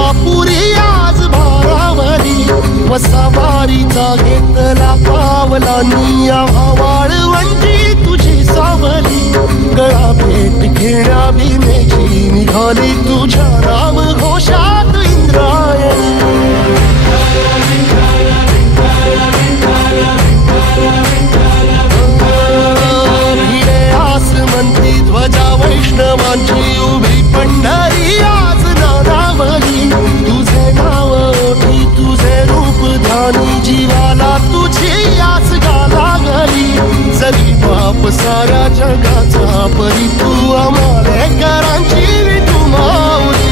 तुळजापुरी आज भारावली वसावारीचा घेतला पावला निया वाळवंटी तुझी सावली गळा भेट घेण्या भीमेची निघाली तुझ्या राम घोषात इंद्रायणी भिडे आसमंती ध्वजा वैष्णवांची उभी पंढरी आज नारावली तुझे नाव ओठी तुझे रूप ध्यानी जीवाला तुझी आस गा लागली जरी बाप साऱ्या जगाचा परी तू आमालेकरांची विठू माऊली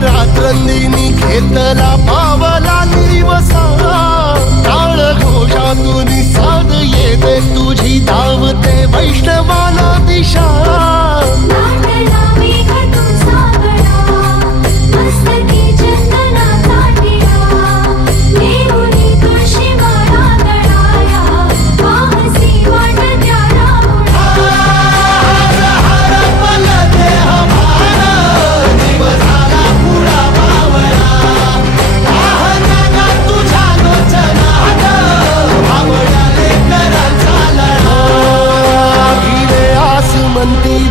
रात्रंदिनी घेतला पावला निवसा टाळ घोषातून साध येते तुझी धावते वैष्णवाला दिशा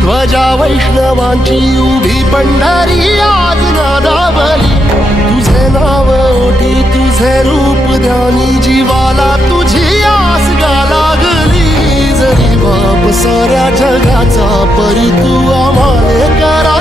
ध्वजा वैष्णवांची उभी पंढरी आज नादावली तुझे नाव ओठी तुझे रूप ध्यानी जीवाला तुझी आस गा लागली जरी बाप साऱ्या जगाचा परी तू आम्हाले करा